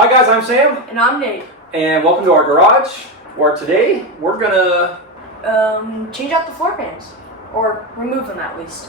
Hi guys, I'm Sam. And I'm Nate. And welcome to our garage, where today we're gonna... change out the floor pans. Or remove them at least.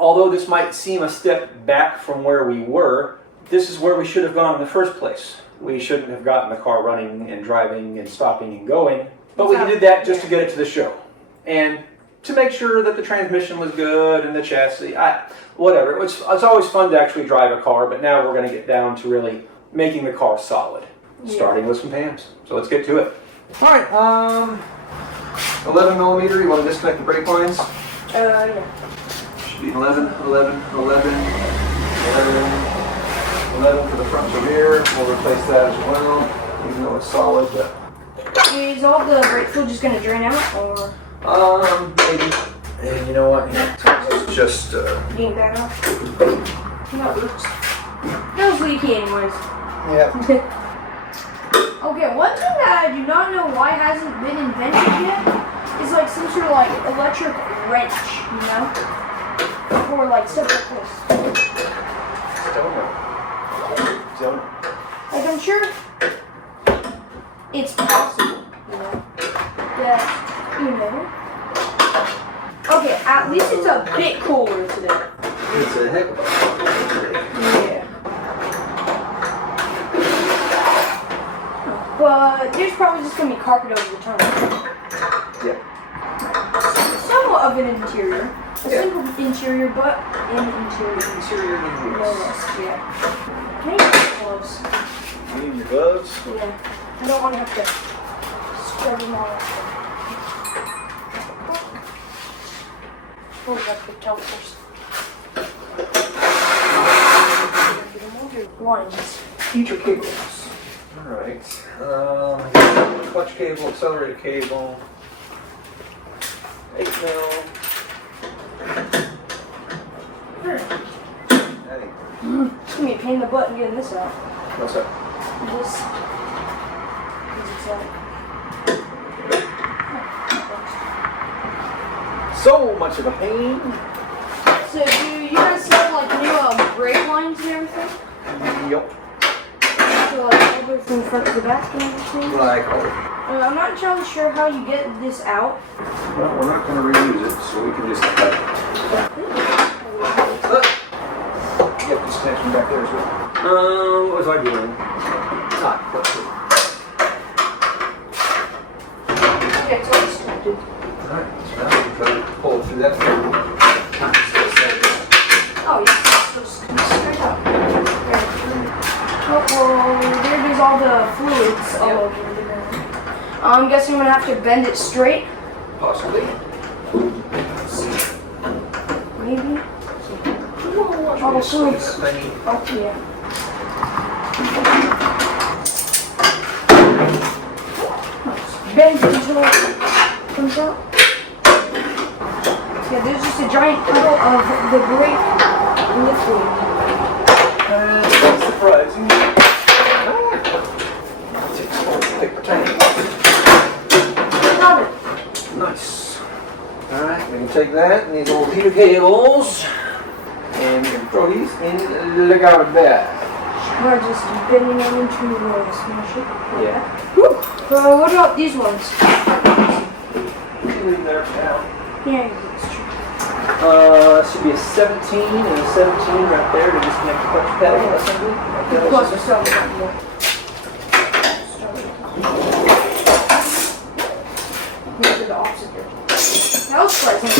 Although this might seem a step back from where we were, this is where we should have gone in the first place. We shouldn't have gotten the car running and driving and stopping and going, but we did that just to get it to the show. And to make sure that the transmission was good and the chassis, whatever. It's always fun to actually drive a car, but now we're going to get down to really making the car solid, starting with some pans. So let's get to it. All right, 11 millimeter, you want to disconnect the brake lines? Yeah. Should be 11 for the front and rear. We'll replace that as well, even though it's solid. But... Is all the brake fluid just going to drain out, or...? Maybe. And you know what? Let's just, Being back off? No, oops. That was leaky anyways. Yeah. Okay, one thing that I do not know why hasn't been invented yet is like some sort of like electric wrench, you know? Or like stuff like this. Don't. Like I'm sure it's possible, you know? That, you know? Okay, at least it's a bit cooler today. It's a heck of a today. Yeah. But there's probably just going to be carpet over the tunnel. Yeah. Somewhat of an interior. A simple interior, but an interior. Interior No needs. less, yeah. Can I get gloves? You need your gloves? Yeah. I don't want to have to scrub them all out. Oh, that's the towel first. Lines. Future cables. Alright. Clutch cable, accelerator cable. 8 mil. It's gonna be a pain in the butt in getting this out. What's that? This. So much of a pain. So do you guys sell like new brake lines and everything? Yep. So like all the way from the front to the back and everything? Like, I'm not entirely sure how you get this out. well, we're not going to reuse it, so we can just cut it. Yep, this connection back there as well. What was I doing? Not clutch it. Yeah, it's all disconnected. Alright, so now we can try to pull it through that thing. Oh, yeah, it's just straight up. Oh, well, there goes all the fluids all over the ground. I'm guessing I'm going to have to bend it straight. Possibly. Maybe. All the fluids. Oh, yeah. Bend it until it comes out. Yeah, there's just a giant puddle of the brake liquid. That's surprising. Paper tiny. Got it. Nice. Alright, we can take that and these little heater cables and we can throw these in the garbage bag. We're just bending them into smash it. Yeah. Whew. What about these ones? You leave there for now. Yeah, that's true. Should be a 17 and a 17 right there to disconnect the clutch pedal assembly. Plus, we're still on more. Maybe the opposite here. That was surprising.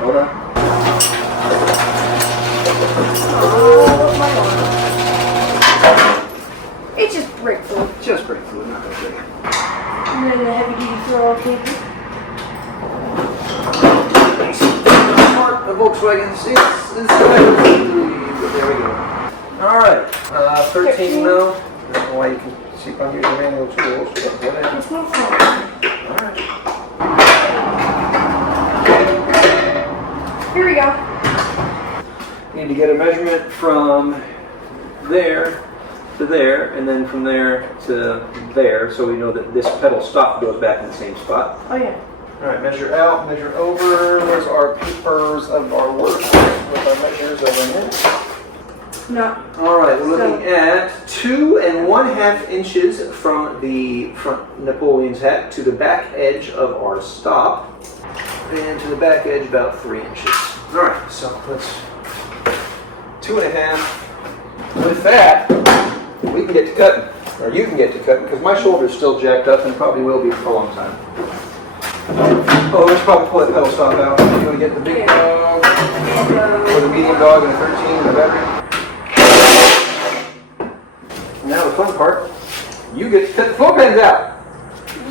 Hold on. It's just brake fluid. Just brake fluid, not that big. And then the heavy duty throw cable. Part of Volkswagen 6 is there we go. Alright, 13 mil. I don't know why you can keep on using manual tools, but whatever. It's more fun. Alright. Here we go. Need to get a measurement from there to there, and then from there to there, so we know that this pedal stop goes back in the same spot. Oh yeah. All right, measure out, measure over. There's our papers of our work with our measures over here. No. All right, we're looking at 2 1/2 inches from the front Napoleon's hat to the back edge of our stop, and to the back edge about 3 inches. All right, so let's 2 1/2. With that, we can get to cutting, or you can get to cutting, because my shoulder's still jacked up and probably will be for a long time. Oh, let's probably pull that pedal stop out. You want to get the big dog, or the medium dog, and the 13, and the battery. Now the fun part, you get to cut the floor pans out.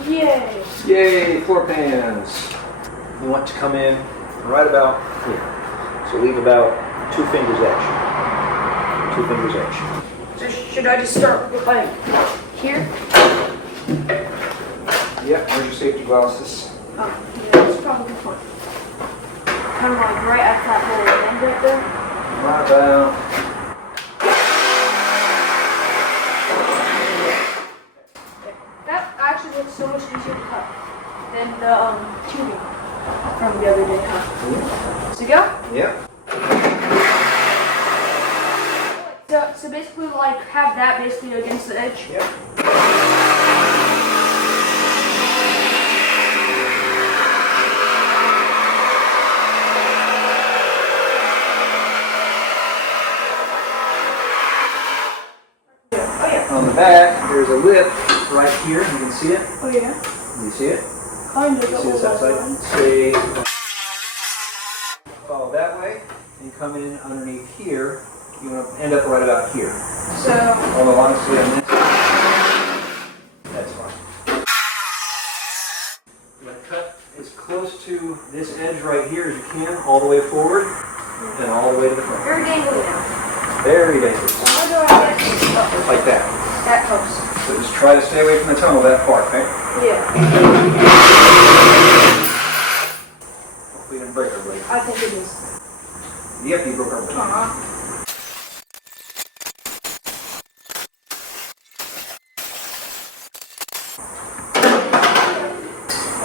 Yay! Yay, floor pans. You want to come in right about here. So leave about 2 fingers edge. 2 fingers edge. So should I just start with like here? Yep, where's your safety glasses? Oh, yeah, that's probably fine. Kind of like right at that little end right there. Right about. That actually looks so much easier to cut than the tubing from the other day. So go? Yep. So basically like have that basically against the edge. Yep. Oh yeah. On the back, there's a lip right here. You can see it. Oh yeah. You see it? Kind of. You see this outside? Stay. Follow that way, and come in underneath here. You want to end up right about here. So. Although honestly, on this, that's fine. You want to cut as close to this edge right here as you can, all the way forward, and all the way to the front. Very dangly now. Very dangerous. How do I get Like that. that close? So just try to stay away from the tunnel that far, okay? Yeah. Hopefully you didn't break our blade. I think it is. Yep, you broke our blade.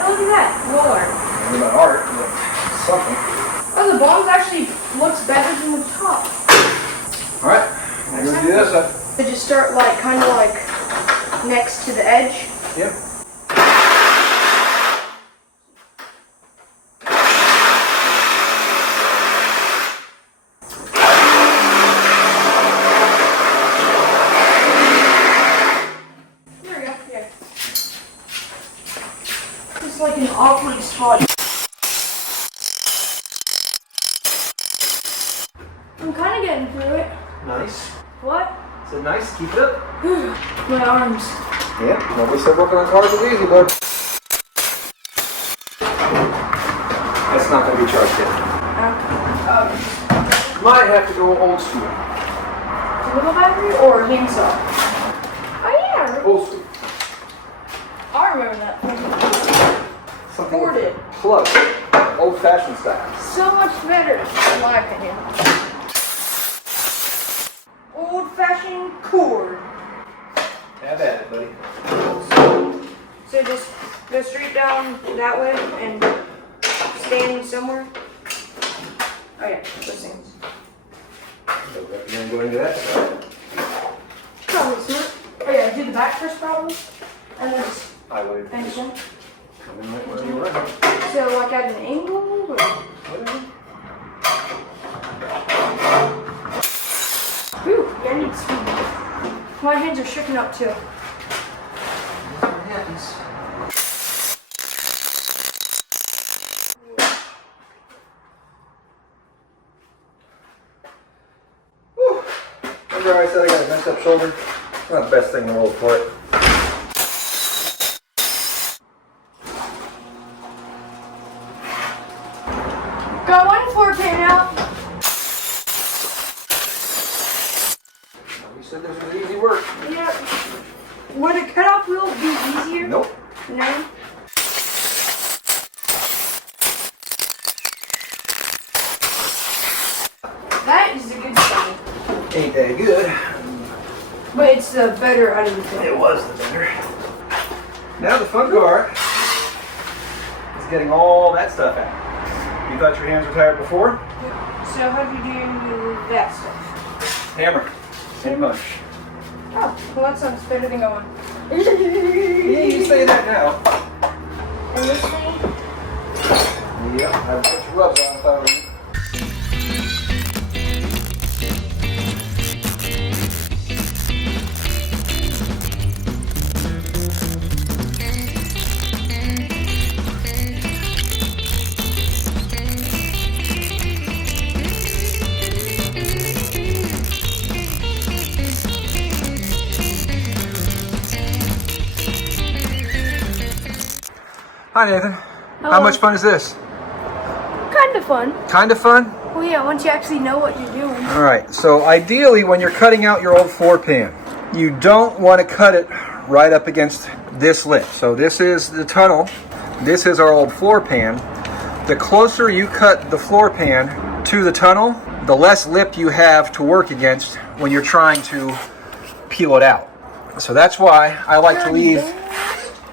Look at that. Roller. Not about art, but something. Oh, the bones actually looks better than the top. Alright, I'm going to do this up. So just start like, kind of like next to the edge. Yep. There we go, yeah. Just like an awkward spot. I'm kind of getting through it. Nice. What? Is it nice? Keep it up. My arms. Yeah, nobody said working on cars is easy, bud. That's not going to be charged yet. Might have to go old school. Little battery or handsaw? Oh yeah, Old school. I remember that. Something Corded. plug. Old fashioned style. So much better, in my opinion. Old-fashioned cord. Have at it, buddy. So just go straight down that way and stand somewhere. Oh yeah, those things. So recommend going to that side. Probably smart. Oh yeah, do the back first probably. And then just I would finish them. come in right where you were. So like at an angle or Whatever. ooh, yeah, I need speed. My hands are shaking up too. What happens? Whew. Remember how I said I got a messed up shoulder? Not the best thing in the world for it. Got one floor pan out. You said this was easy work. Yep. Would a cutoff wheel be easier? Nope. No. That is a good sign. Ain't that good. But it's the better out of the two. It was the better. Now the fun part is getting all that stuff out. You thought your hands were tired before? So how do you do that stuff? Hammer and punch. Oh, well that sounds better than going. Yeah, you say that now. And this thing? Yep, I would put your gloves on if I were you. Hi Nathan. Hello. How much fun is this? Kind of fun. Kind of fun? Well, yeah, once you actually know what you're doing. Alright, so ideally when you're cutting out your old floor pan, you don't want to cut it right up against this lip. So this is the tunnel. This is our old floor pan. The closer you cut the floor pan to the tunnel, the less lip you have to work against when you're trying to peel it out. So that's why I like to leave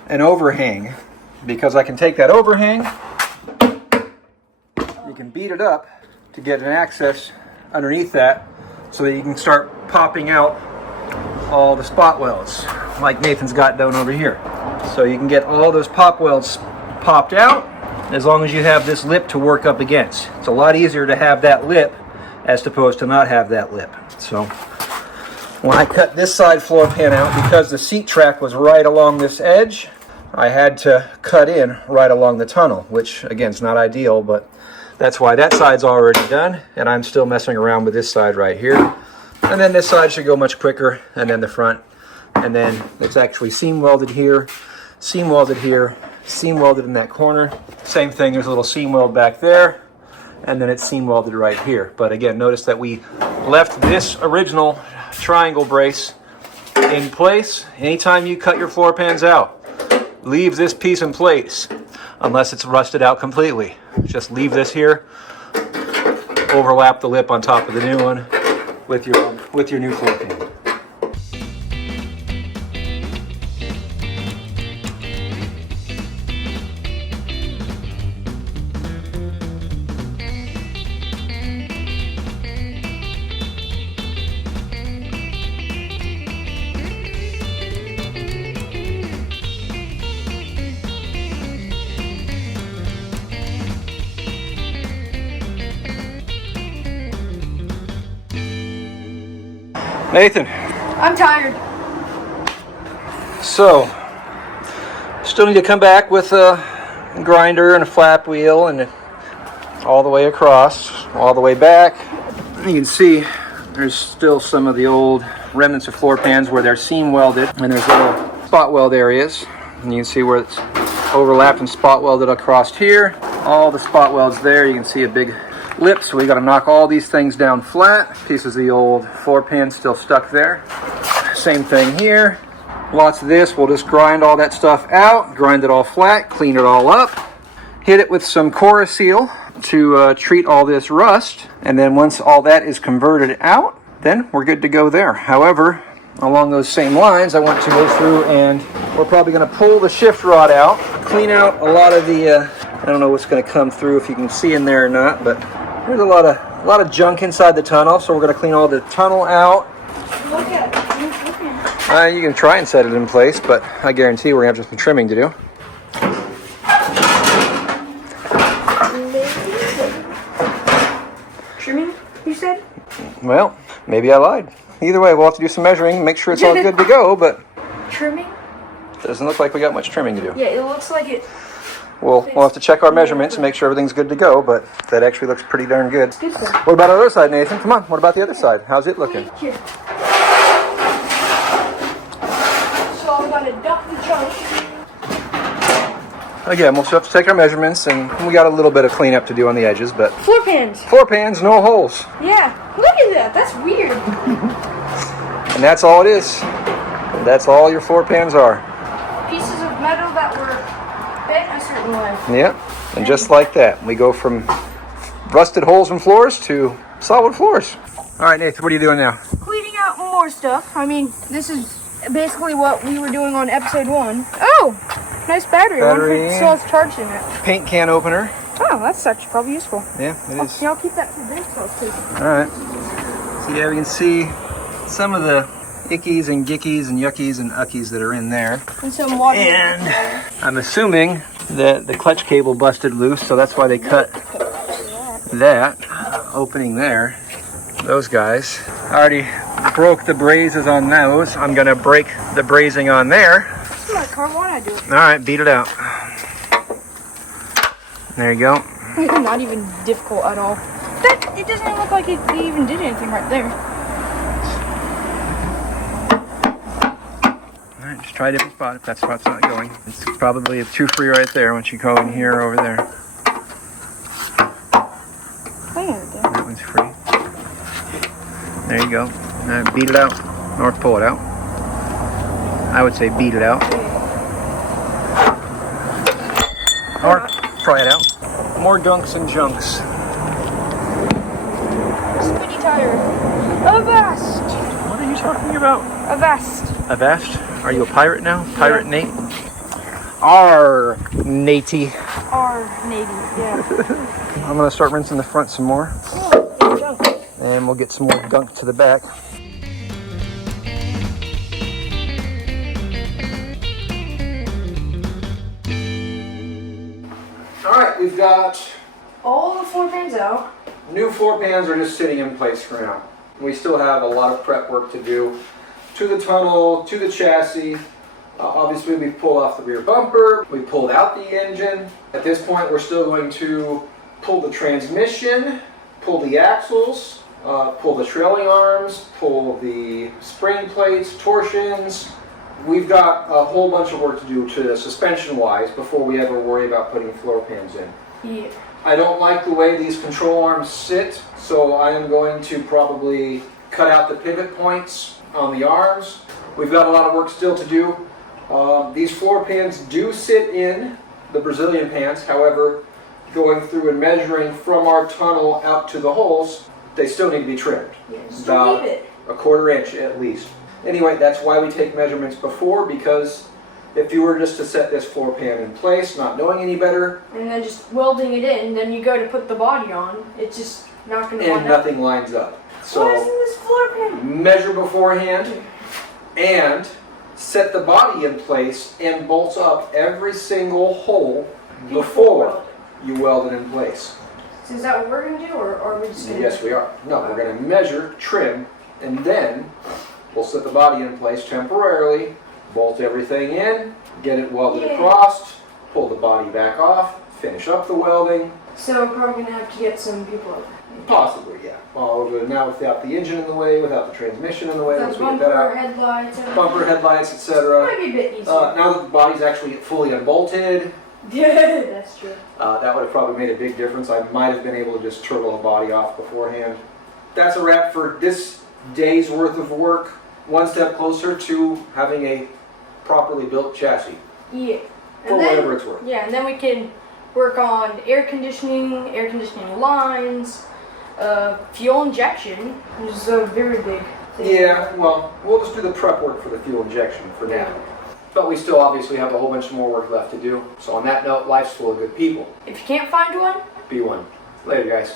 an overhang, because I can take that overhang, you can beat it up to get an access underneath that so that you can start popping out all the spot welds like Nathan's got done over here. So you can get all those pop welds popped out as long as you have this lip to work up against. It's a lot easier to have that lip as opposed to not have that lip. So when I cut this side floor pan out, because the seat track was right along this edge, I had to cut in right along the tunnel, which again is not ideal, but that's why that side's already done, and I'm still messing around with this side right here. And then this side should go much quicker, and then the front. And then it's actually seam welded here, seam welded here, seam welded in that corner. Same thing, there's a little seam weld back there, and then it's seam welded right here. But again, notice that we left this original triangle brace in place. Anytime you cut your floor pans out, leave this piece in place unless it's rusted out completely. Just leave this here, overlap the lip on top of the new one with your new floor pan. Nathan, I'm tired. so still need to come back with a grinder and a flap wheel and all the way across, all the way back. You can see there's still some of the old remnants of floor pans where they're seam welded, and there's little spot weld areas, and you can see where it's overlapped and spot welded across here. All the spot welds there, you can see a big lip, so we got to knock all these things down flat. Pieces of the old floor pan still stuck there. Same thing here. Lots of this. We'll just grind all that stuff out, grind it all flat, clean it all up, hit it with some Seal to treat all this rust, and then once all that is converted out, then we're good to go there. However, along those same lines, I want to go through and we're probably going to pull the shift rod out, clean out a lot of the I don't know what's going to come through, if you can see in there or not, but there's a lot of junk inside the tunnel, so we're going to clean all the tunnel out. Look at it. You can try and set it in place, but I guarantee we're going to have some trimming to do. Trimming, you said? Well, maybe I lied. Either way, we'll have to do some measuring, make sure it's all good to go, but Trimming? doesn't look like we got much trimming to do. Yeah, it looks like it. We'll have to check our measurements and make sure everything's good to go, but that actually looks pretty darn good. Good though. What about the other side, Nathan? Come on, what about the other side? How's it looking? Here. So I'm gonna duck the junk. Again, we'll still have to take our measurements, and we got a little bit of cleanup to do on the edges, but Floor pans. floor pans, no holes. Yeah. Look at that. That's weird. And that's all it is. That's all your floor pans are. Pieces of metal that were bent a certain way. Yeah, and just like that, we go from rusted holes in floors to solid floors. All right, Nathan, what are you doing now? Cleaning out more more stuff. I mean, this is basically what we were doing on episode 1. Oh, nice battery. I wonder if it still has charged in it. Paint can opener. Oh, that's actually probably useful. Yeah, it is. Yeah, I'll keep that for the bench sauce too. Alright. So yeah, we can see some of the ickies and gickies and yuckies and uckies that are in there. And some water. And I'm assuming that the clutch cable busted loose, so that's why they cut that opening there. Those guys. I already broke the brazes on those. I'm gonna break the brazing on there. This is my car. Why not do it? Alright, beat it out. There you go. Not even difficult at all. It doesn't even look like it even did anything right there. Alright, just try a different spot if that spot's not going. It's probably a 2 free right there once you go in here or over there. That one's free. There you go. Now beat it out or pull it out. I would say beat it out. Or try it out. More gunks and junks. Spinny tire. Avast. What are you talking about? Avast. Avast? Are you a pirate now? Pirate Nate? Arr, Natey. Our Navy, yeah. I'm gonna start rinsing the front some more. Oh, junk. And we'll get some more gunk to the back. Alright, we've got All the floor pans out. new floor pans are just sitting in place for now. We still have a lot of prep work to do to the tunnel, to the chassis. Obviously we pulled off the rear bumper, we pulled out the engine. At this point we're still going to pull the transmission, pull the axles, pull the trailing arms, pull the spring plates, torsions. We've got a whole bunch of work to do to suspension wise before we ever worry about putting floor pans in. Yeah. I don't like the way these control arms sit, so I am going to probably cut out the pivot points on the arms. We've got a lot of work still to do. These floor pans do sit in the Brazilian pans, however, going through and measuring from our tunnel out to the holes, they still need to be trimmed. Yeah, just About leave it. a 1/4 inch at least. Anyway, that's why we take measurements before, because if you were just to set this floor pan in place, not knowing any better, And then just welding it in, then you go to put the body on, it's just not going to line and up. nothing lines up. What is in So this floor pan? measure beforehand and set the body in place and bolt up every single hole before you weld it in place. So is that what we're going to do, or are we just going to... Yes, we are. No, we're going to measure, trim, and then we'll set the body in place temporarily, bolt everything in, get it welded across, pull the body back off, finish up the welding. So we're probably going to have to get some people over. Possibly, yeah. Well, now without the engine in the way, without the transmission in the way, once we get that Bumper, out. headlights, everything. Bumper, headlights, etc. Might be a bit easier. Now that the body's actually fully unbolted, Yeah, that's true. that would have probably made a big difference. I might have been able to just turtle the body off beforehand. That's a wrap for this day's worth of work. One step closer to having a properly built chassis. Yeah. For whatever it's worth. Yeah, and then we can work on air conditioning lines, fuel injection, which is a very big thing. Yeah, well, we'll just do the prep work for the fuel injection for now. But we still obviously have a whole bunch more work left to do. So on that note, life's full of good people. If you can't find one, Be one. Later, guys.